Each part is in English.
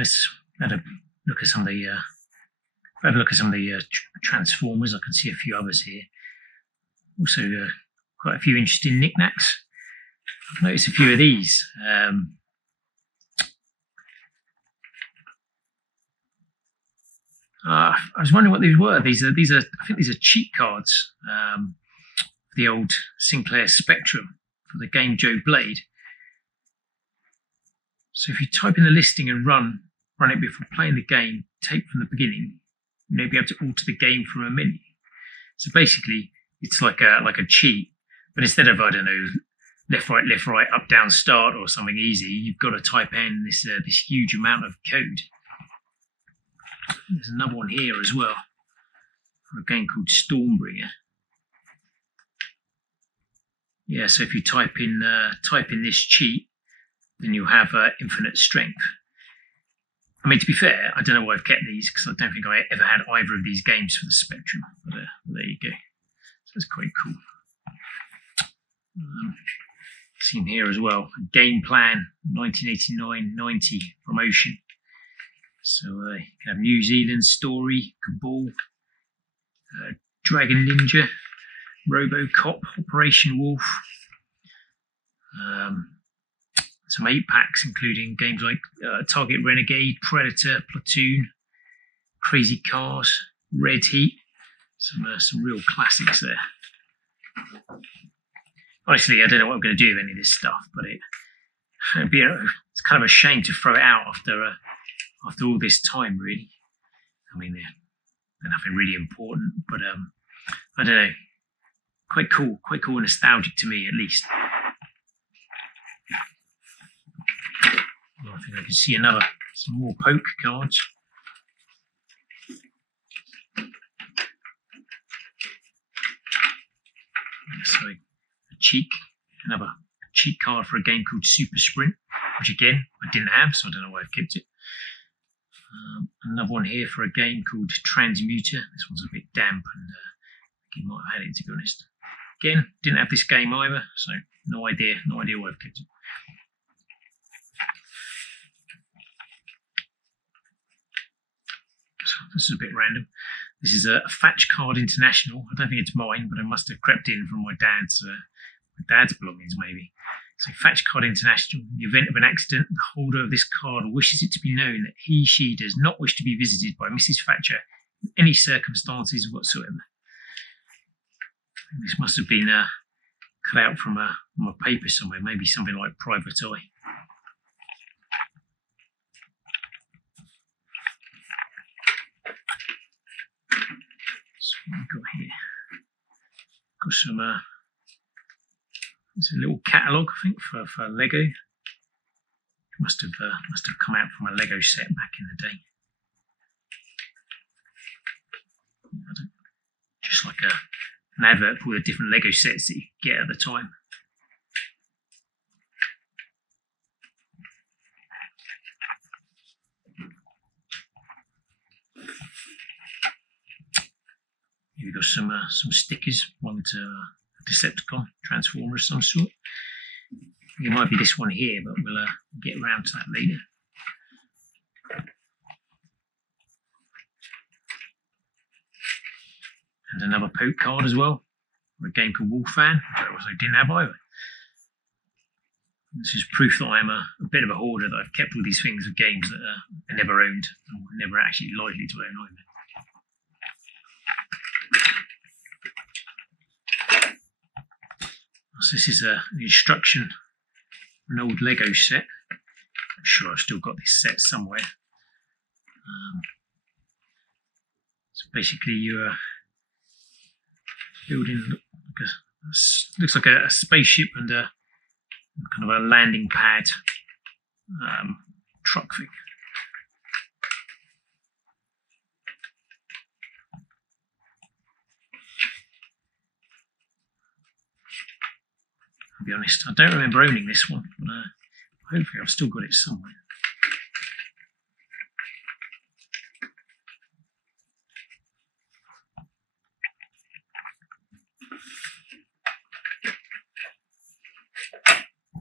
let's have a look at some of the Transformers. I can see a few others here. Also, quite a few interesting knickknacks. I've noticed a few of these. I was wondering what these were. These are. I think these are cheat cards. The old Sinclair Spectrum for the game Joe Blade. So if you type in the listing and run it before playing the game, take from the beginning, you may be able to alter the game from a menu. So basically, it's like a cheat, but instead of, I don't know, left, right, up, down, start, or something easy, you've got to type in this huge amount of code. There's another one here as well, for a game called Stormbringer. Yeah, so if you type in this cheat, then you'll have infinite strength. I mean, to be fair, I don't know why I've kept these, because I don't think I ever had either of these games for the Spectrum. But there you go. So that's quite cool. Seen here as well, a Game Plan 1989-90 promotion. So you can have New Zealand Story, Cabal, Dragon Ninja, RoboCop, Operation Wolf. Some 8-packs, including games like Target Renegade, Predator, Platoon, Crazy Cars, Red Heat. Some real classics there. Honestly, I don't know what I'm going to do with any of this stuff, but it's kind of a shame to throw it out after all this time, really. I mean, they're nothing really important, but I don't know. Quite cool and nostalgic to me, at least. I think I can see some more poke cards. So another cheat card for a game called Super Sprint, which again I didn't have, so I don't know why I've kept it. Another one here for a game called Transmuter. This one's a bit damp, and I might have had it, to be honest. Again, didn't have this game either, so no idea why I've kept it. So this is a bit random. This is a Fatch Card International. I don't think it's mine, but I must have crept in from my dad's belongings, maybe. So Fatch Card International. In the event of an accident, the holder of this card wishes it to be known that she does not wish to be visited by Mrs. Thatcher in any circumstances whatsoever. This must have been cut out from a paper somewhere, maybe something like Private Eye. So what have we got here? Got some. There's a little catalogue, I think, for Lego. It must have come out from a Lego set back in the day. Just like an advert for all the different Lego sets that you could get at the time. Here we've got some stickers, one to Decepticon, Transformer of some sort. It might be this one here, but we'll get around to that later. And another poke card as well, for a game called Wolfan, which I also didn't have either. This is proof that I'm a bit of a hoarder, that I've kept all these things of games that I never owned, or never actually likely to own either. So this is an instruction for an old Lego set. I'm sure I've still got this set somewhere. So basically you're building, looks like a spaceship and a kind of a landing pad truck thing. I'll be honest, I don't remember owning this one, but hopefully I've still got it somewhere.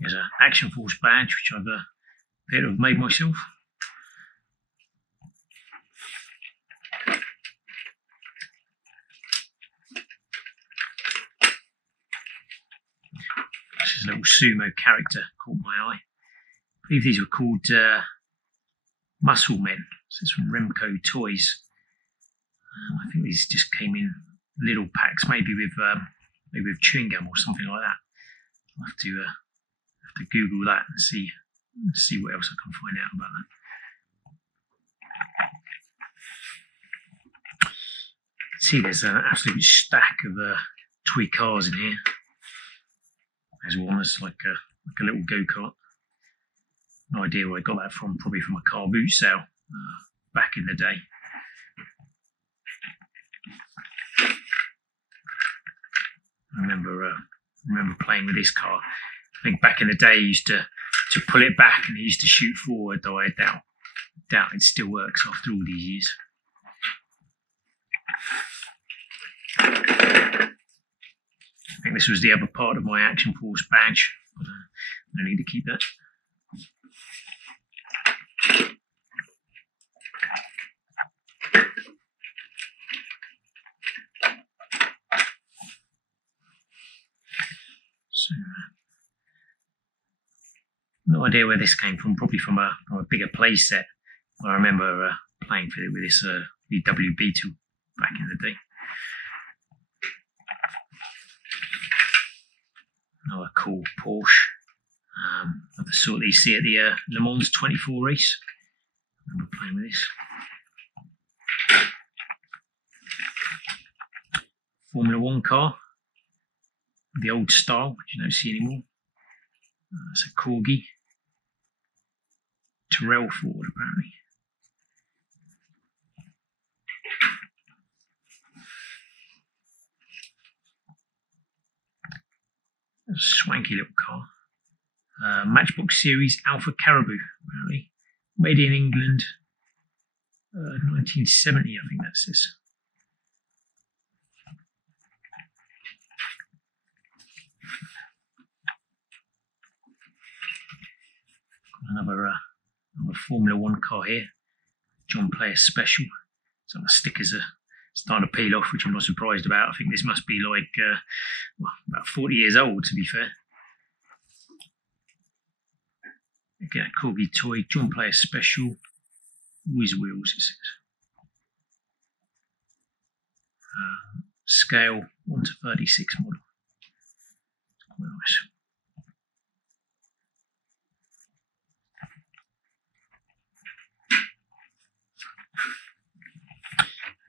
There's an Action Force badge, which I've made myself. little sumo character caught my eye. I believe these were called Muscle Men. So it's from Remco Toys. I think these just came in little packs, maybe with chewing gum or something like that. I'll have to Google that and see what else I can find out about that. See, there's an absolute stack of toy cars in here. There's one that's like a little go-kart. No idea where I got that from. Probably from a car boot sale back in the day. I remember playing with this car. I think back in the day, you used to pull it back and it used to shoot forward. Though I doubt it still works after all these years. I think this was the other part of my Action Force badge, but I need to keep that. So, no idea where this came from. Probably from a bigger play set. I remember playing with this VW Beetle back in the day. Another cool Porsche of the sort that you see at the Le Mans 24 race. I remember playing with this. Formula 1 car, the old style, which you don't see anymore. It's a Corgi. Terrell Ford, apparently. A swanky little car. Matchbox Series Alpha Caribou, apparently. Made in England, 1970, I think that says. Another Formula 1 car here. John Player Special. Some of the stickers are starting to peel off, which I'm not surprised about. I think this must be like about 40 years old, to be fair. Again, a Corgi toy, John Player Special, Whiz Wheels, it says. Scale 1:36 model. Quite nice.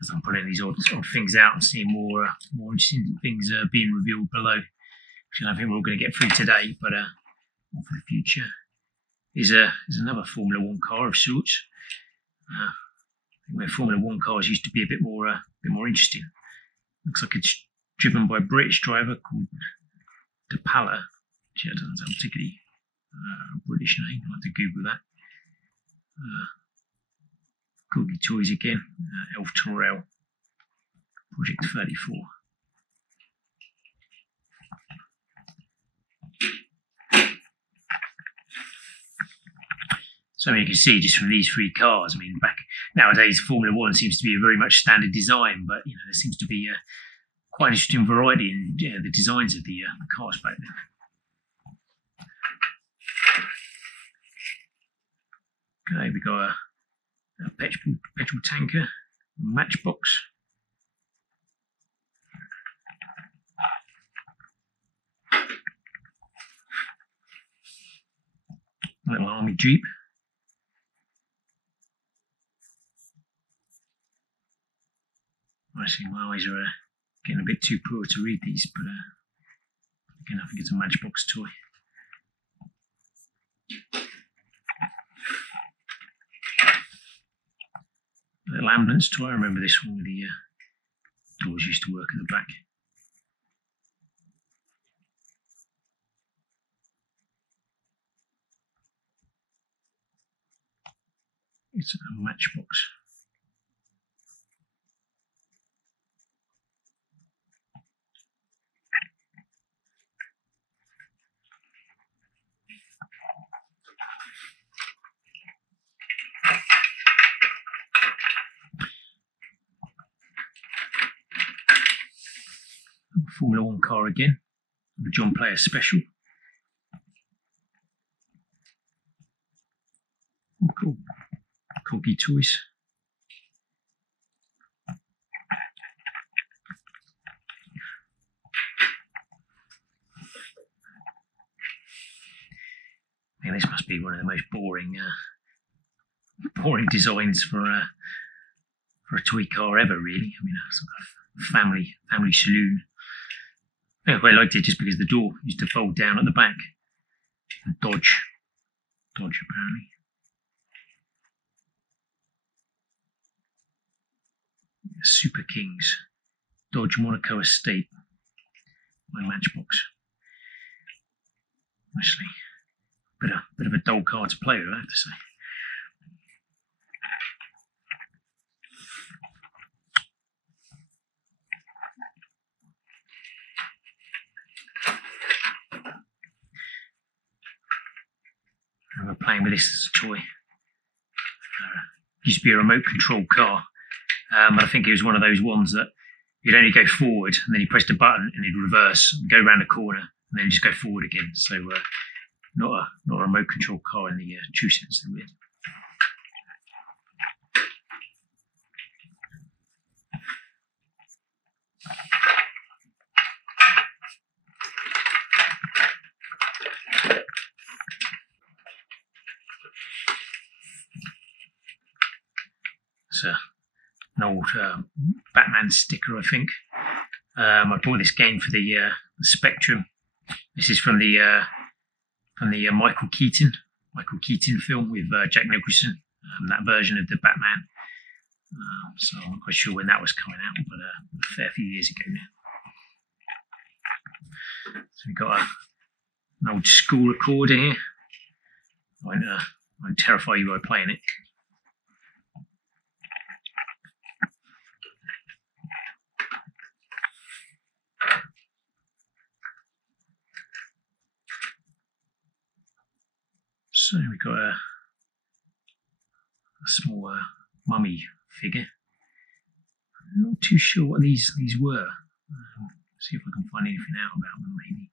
As I'm putting these odd things out and seeing more interesting things being revealed below, which I don't think we're all going to get through today, but more for the future. Is another Formula 1 car of sorts. I think where Formula 1 cars used to be a bit more interesting. Looks like it's driven by a British driver called DePala. Which doesn't sound particularly British name. I'll have to Google that. Corgi Toys again, Elf Terrell, Project 34. So you can see just from these three cars, I mean, nowadays Formula 1 seems to be a very much standard design, but there seems to be quite an interesting variety in the designs of the cars back then. Okay, we got a petrol tanker, Matchbox. A little army jeep. I see my eyes are getting a bit too poor to read these, but again, I think it's a Matchbox toy. A little ambulance toy. I remember this one with the doors used to work at the back. It's a Matchbox. Formula 1 car again, the John Player Special. doggy toys. Yeah, this must be one of the most boring designs for a toy car ever, really. I mean, a sort of family saloon. I quite liked it just because the door used to fold down at the back. Dodge apparently. Super Kings, Dodge Monaco Estate, my Matchbox. Actually, bit of a dull car to play with, I have to say. I remember playing with this as a toy. Used to be a remote control car, but I think it was one of those ones that you'd only go forward and then you pressed a button and it'd reverse, go around a corner, and then just go forward again. So not a remote control car in the true sense of the word. It's an old Batman sticker, I think. I bought this game for the Spectrum. This is from the Michael Keaton film with Jack Nicholson, that version of the Batman. So I'm not quite sure when that was coming out, but a fair few years ago now. So we've got an old school recorder here. I won't terrify you by playing it. So we've got a small mummy figure. I'm not too sure what these were. See if I can find anything out about them, maybe.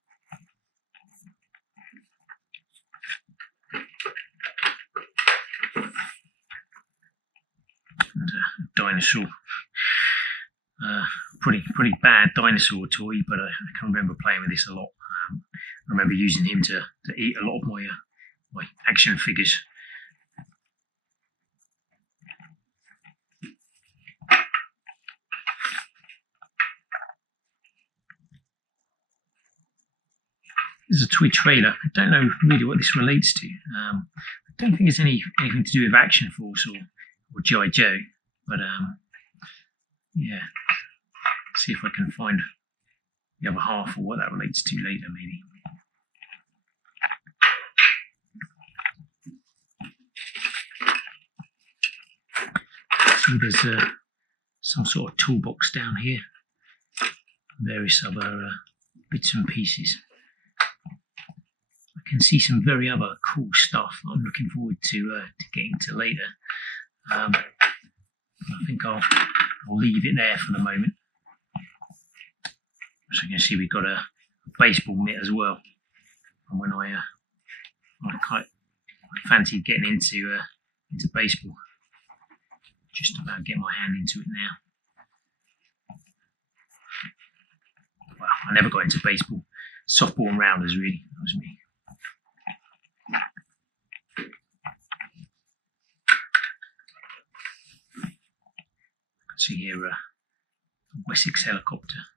And a dinosaur. Pretty bad dinosaur toy, but I can remember playing with this a lot. I remember using him to eat a lot of my action figures. This is a toy trailer. I don't know really what this relates to. I don't think it's anything to do with Action Force or G.I. Joe, but yeah. See if I can find the other half or what that relates to later, maybe. So there's some sort of toolbox down here, various other bits and pieces. I can see some very other cool stuff I'm looking forward to getting to later. I think I'll leave it there for the moment. So you can see we've got a baseball mitt as well. And when I quite fancied getting into baseball. Just about get my hand into it now. Well, I never got into baseball. Softball and rounders, really. That was me. You can see here a Wessex helicopter.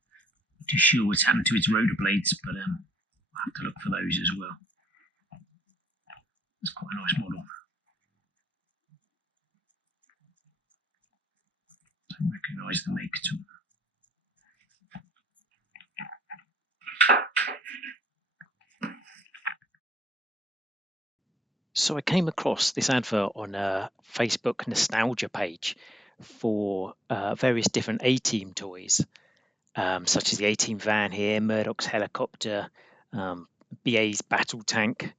Not too sure what's happened to its rotor blades, but I'll have to look for those as well. It's quite a nice model. Don't recognise the make at all. So I came across this advert on a Facebook nostalgia page for various different A-Team toys, such as the A-Team van here, Murdoch's helicopter, BA's battle tank.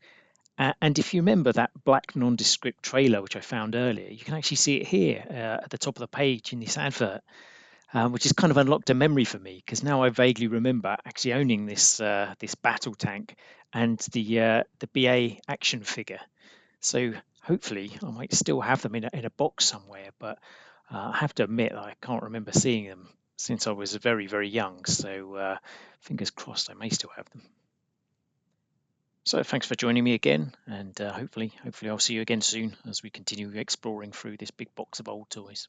And if you remember that black nondescript trailer, which I found earlier, you can actually see it here at the top of the page in this advert, which has kind of unlocked a memory for me, because now I vaguely remember actually owning this battle tank and the BA action figure. So hopefully I might still have them in a box somewhere, but I have to admit I can't remember seeing them since I was very, very young. So fingers crossed I may still have them. So thanks for joining me again, and hopefully I'll see you again soon as we continue exploring through this big box of old toys.